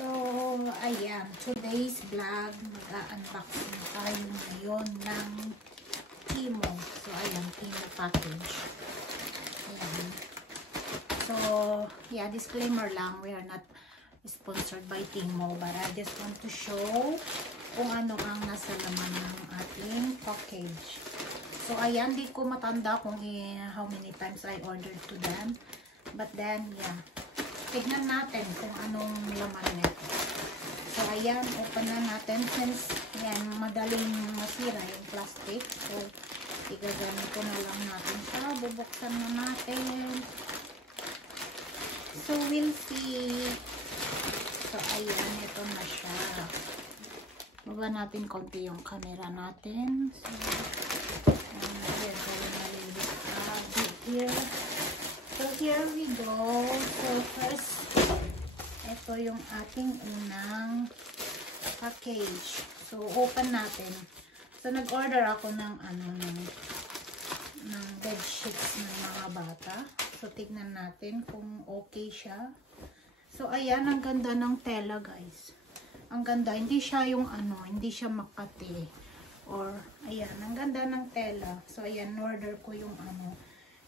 So, ayan. Today's vlog, mag-unboxing tayo ngayon ng Temu. So, ayan, Temu package. Ayan. So, yeah, disclaimer lang. We are not sponsored by Temu, but I just want to show kung ano ang nasa laman ng ating package. So, ayan, di ko matanda kung how many times I ordered to them. But then, yeah. Tignan natin kung anong laman nito. So, ayan, open na natin since, ayan, madaling masira yung plastic. So, igagamit ko na lang natin siya. Bubuksan na natin. So, we'll see. So, ayan, ito na siya. Baba natin konti yung camera natin. So, ayan, going a little bit here. So, here we go. So, first, ito yung ating unang package. So, open natin. So, nag-order ako ng, ng bed sheets ng mga bata. So, tignan natin kung okay siya. So, ayan, ang ganda ng tela, guys. Ang ganda. Hindi siya yung, hindi siya makati. Or, ayan, ang ganda ng tela. So, ayan, order ko yung,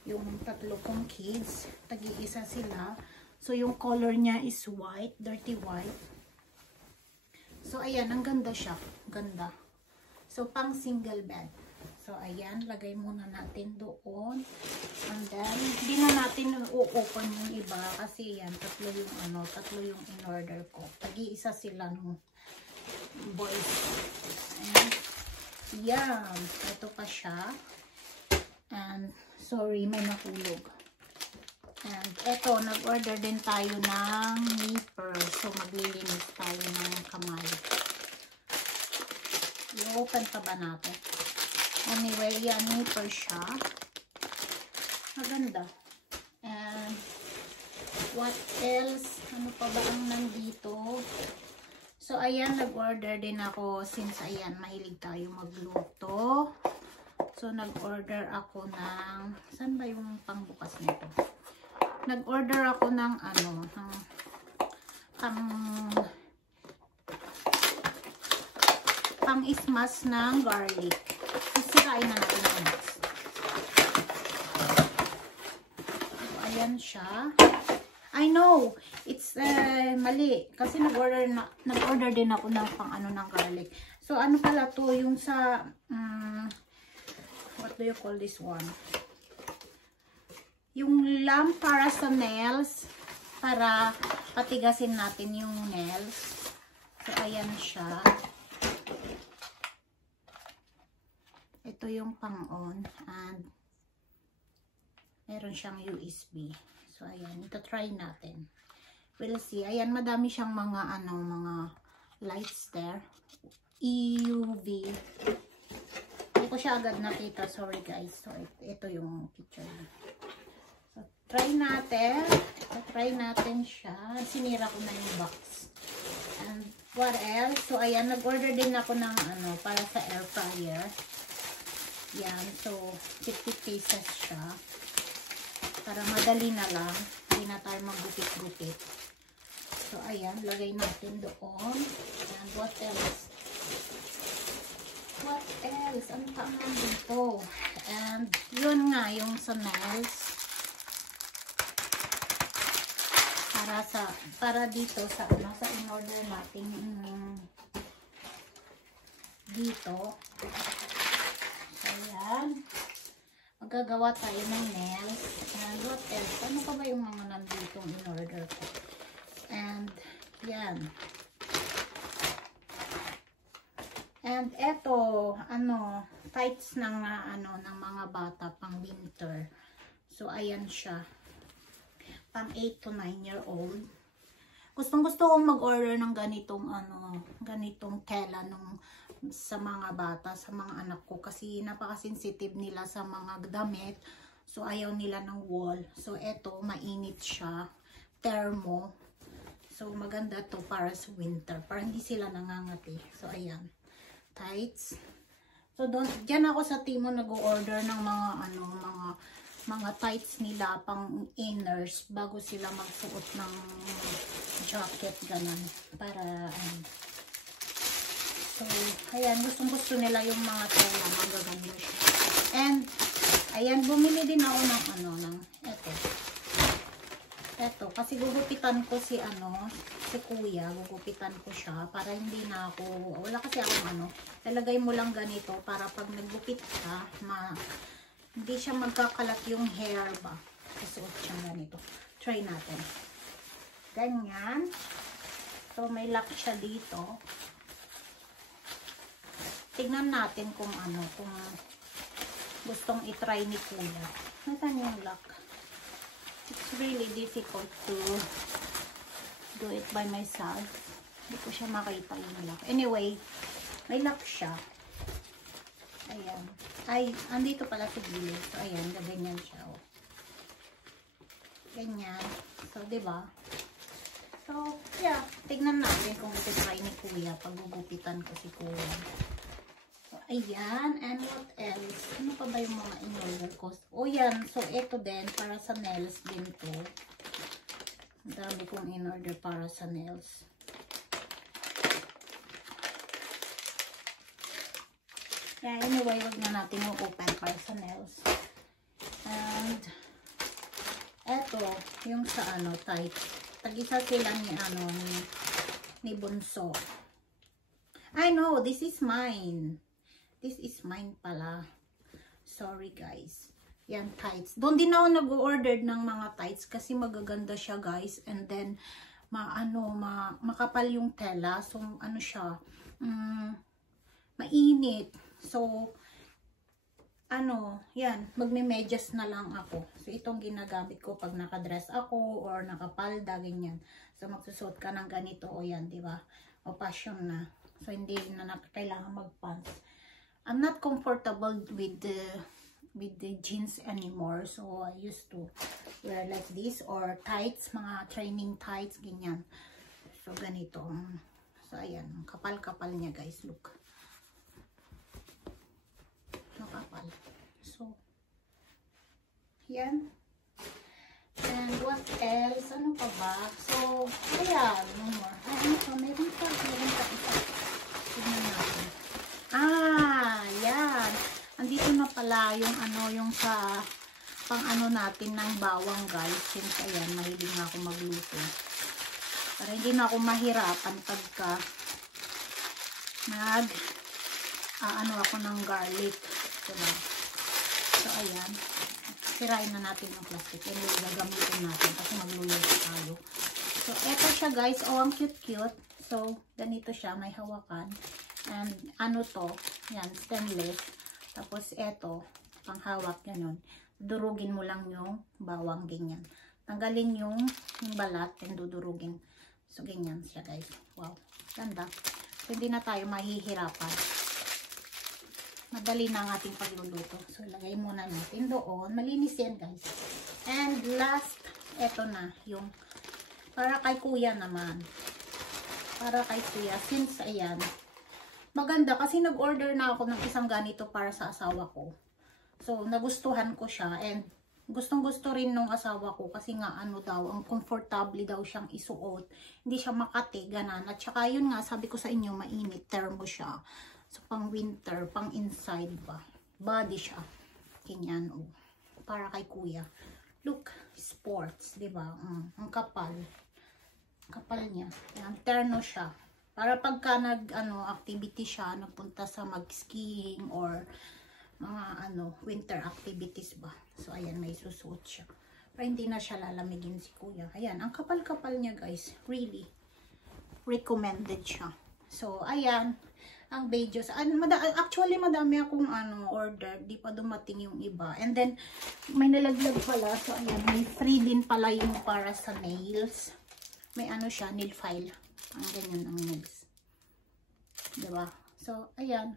yung tatlo kong kids, tagi-isa sila. So, yung color niya is white, dirty white. So, ayan, ang ganda siya. Ganda. So, pang single bed. So, ayan, lagay muna natin doon. And then, hindi na natin u-open yung iba kasi yan, tatlo yung in-order ko. Tagi-isa sila nung boys. And, yan, ito pa siya. And, sorry, may nahulog. And eto, nag-order din tayo ng nipper. So, maglilinis tayo ng kamay. I-open pa ba natin? Anyway, yan, nipper siya. Maganda. And, what else? Ano pa ba ang nandito? So, ayan, nag-order din ako since, ayan, mahilig tayo magluto. So, nag-order ako ng, saan ba yung pangbukas nito? Nag-order ako ng, pang-ismas ng garlic. Sisirain na natin ito next. So, ayan siya. I know, it's, mali. Kasi nag-order din ako ng ng garlic. So, ano pala to, yung sa, what do you call this one? Yung lamp para sa nails, para patigasin natin yung nails. So, ayan siya. Ito yung pang-on and meron siyang USB. So, ayan. Ito try natin. We'll see. Ayan, madami siyang mga, mga lights there. EUV. Hindi ko siya agad nakita. Sorry guys. So, ito yung picture. So, try natin. Try natin siya. Sinira ko na yung box. And what else? So, ayan. Nag-order din ako ng para sa air fryer. Yan. So, 50 pieces siya. Para madali na lang. Hindi na tayo maggupit-gupit. So, ayan. Lagay natin doon. And what else? What else? Ano pa nga dito? And, yun nga, yung sa nails. Para dito sa, sa in-order natin dito. So, ayan. Magagawa tayo ng nails. And, what else? Ano pa ba yung mga nandito in-order ko? And, yan. And eto, tights ng ng mga bata pang winter. So, ayan siya. Pang 8 to 9 year old. Gustong-gusto kong mag-order ng ganitong ganitong tela sa mga bata, sa mga anak ko kasi napaka-sensitive nila sa mga damit. So, ayaw nila ng wool. So, eto, mainit siya. Thermo. So, maganda to para sa winter. Para hindi sila nangangati. So, ayan. Tights. So, diyan ako sa Temu nag-order ng mga mga tights nila pang inners bago sila magsuot ng jacket, ganun. Para, so, ayan, gustong-gusto nila yung mga tela, magaganda siya. And, ayan, bumili din ako ng ng eto, kasi gugupitan ko si kuya, gugupitan ko siya para hindi na ako, wala kasi akong lalagay mo lang ganito para pag naggupit ka, hindi siya magkakalat yung hair ba. Kasuot siya ganito. Try natin. Ganyan. So, may lock siya dito. Tignan natin kung kung gustong itry ni kuya. Nasaan yung lock? It's really difficult to do it by myself. Hindi ko siya makita yung lock. Anyway, may lock siya. Ayan. Ay, andito pala sa gilid. So, ayan, ganyan siya. Oh. Ganyan. So, diba? So, yeah. Tignan natin kung ito-try ni kuya pag gugupitan ko si kuya. So, ayan. And what else? Ano pa ba yung mga in-order ko? O, yan. So, ito din. Para sa nails din to. Ang dami kong in-order para sa nails. Yeah, anyway, wag na natin yung open para sa nails. And, eto, yung sa tight. Tag-isa sila ni Bunso. I know, this is mine. This is mine pala. Sorry, guys. Yan, tights. Doon din ako nag-order ng mga tights kasi magaganda siya, guys. And then, makapal yung tela. So, siya, mainit. So, yan, magme-medyas na lang ako. So, itong ginagamit ko pag nakadress ako or nakapalda, ganyan. So, magsusuot ka ng ganito, o yan, di ba? O passion na. So, hindi na kailangan mag-pants. I'm not comfortable with the jeans anymore. So, I used to wear like this or tights, mga training tights, ganyan. So, ganito. So, ayan, kapal-kapal niya, guys. Look. Kapal. So, yan. And what else? Ano pa ba? So, ayan. No more. Ay, meron pa isa. Tignan natin. Yan. Andito na pala yung yung sa pang natin ng bawang, guys. Since ayan, mahilig na ako magluto. Para hindi na ako mahirapan pagka ako ng garlic. Diba? So, ayan. Sirain na natin yung plastic. Yan yung gagamitin natin kasi magluluto tayo. So, eto siya, guys. Oh, ang cute-cute. So, ganito siya. May hawakan. And, to? Yan, stainless. Tapos, eto, panghawak, ganun. Durugin mo lang yung bawang, ganyan. Tanggalin yung balat and dudurugin. So, ganyan siya, guys. Wow. Ganda. So, hindi na tayo mahihirapan. Madali na ang ating pagluluto. So, lagay muna natin doon. Malinis yan, guys. And last, eto na. Yung, para kay kuya naman. Para kay kuya. Since, ayan, maganda. Kasi nag-order na ako ng isang ganito para sa asawa ko. So, nagustuhan ko siya. And, gustong-gusto rin nung asawa ko. Kasi nga, daw, ang comfortable daw siyang isuot. Hindi siya makati, ganan. At saka, yun nga, sabi ko sa inyo, mainit. Thermo siya. So, pang winter, pang inside ba. Body siya. Ganyan, oh. Para kay kuya. Look, sports, diba? Ang kapal. Kapal niya. Yan, terno siya. Para pagka activity siya, nagpunta sa mag-skiing or mga winter activities ba. So, ayan, may susuot siya. Para hindi na siya lalamigin si kuya. Ayan, ang kapal-kapal niya, guys. Really. Recommended siya. So, ayan. Ang videos. Actually, madami akong order. Di pa dumating yung iba. And then, may nalaglag pala. So, ayan. May free din pala yung para sa nails. May siya, nail file. Ang ganyan ang nails. Diba? So, ayan.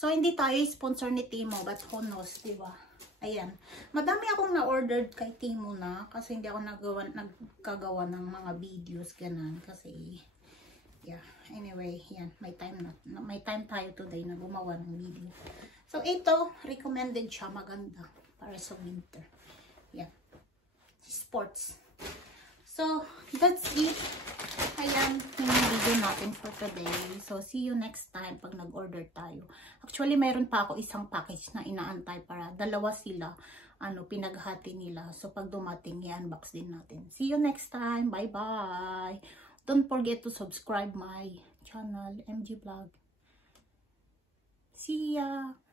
So, hindi tayo sponsor ni Timo. But who knows, diba? Ayan. Madami akong na-ordered kay Timo na. Kasi hindi ako nagkagawa ng mga videos. Ganun. Kasi, yeah. Anyway, yan. May time tayo today na gumawa ng video. So, ito, recommended siya. Maganda. para sa winter. Yan. Sports. So, that's it. Ayan yung video natin for today. So, see you next time pag nag-order tayo. Actually, mayroon pa ako isang package na inaantay para dalawa sila, pinaghati nila. So, pag dumating, i-unbox din natin. See you next time. Bye-bye. Don't forget to subscribe my channel, MG Vlog. See ya!